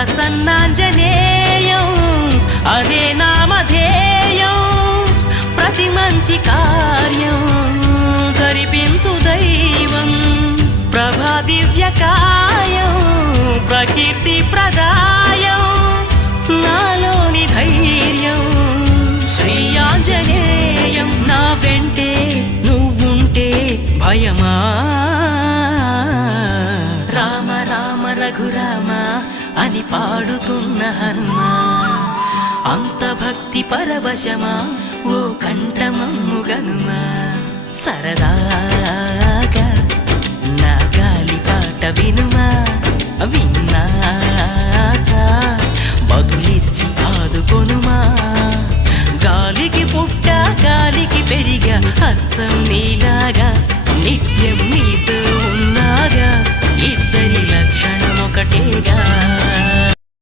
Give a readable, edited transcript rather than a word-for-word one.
ప్రసన్నాంజనేయం అనే నామధేయం ప్రతి మంచి కార్యం జరిపించు దైవం ప్రభా దివ్యకాయం ప్రకీర్తి ప్రదాయం నాలోని ధైర్యం శ్రీ ఆంజనేయం నా వెంటే నువ్వుంటే భయమా రామ రామ రఘురామ అని పాడుతున్న హనుమా అంత భక్తి పరవశమా ఓ కంఠమమ్ముగనుమా సరదాగా నా గాలి పాట వినుమా విన్నాక బదులిచ్చి ఆదుకొనుమా గాలికి పుట్ట గాలికి పెరిగా అచ్చం నీలాగా నిత్యం నీతో ఉన్నాగా ఇద్దరి లక్షణం ఒకటేగా